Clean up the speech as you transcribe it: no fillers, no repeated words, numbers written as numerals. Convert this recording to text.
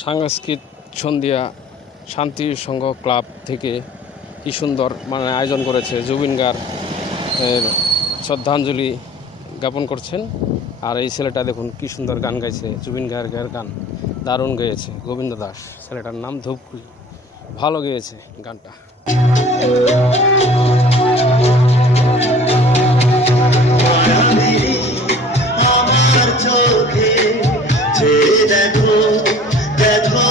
সাংস্কৃতিক সন্ধ্যা শান্তি সংঘ ক্লাব থেকে কি সুন্দর আয়োজন করেছে। জুবিন গার্গ এর শ্রদ্ধাঞ্জলি জ্ঞাপন করছেন। আর এই ছেলেটা দেখুন কি সুন্দর গান গাইছে। জুবিন গার্গের গান দারুণ গেয়েছে গোবিন্দ দাস। ছেলেটার নাম ধূপগুড়ি, ভালো গেয়েছে গানটা। আমার চোখে দেখো দেখো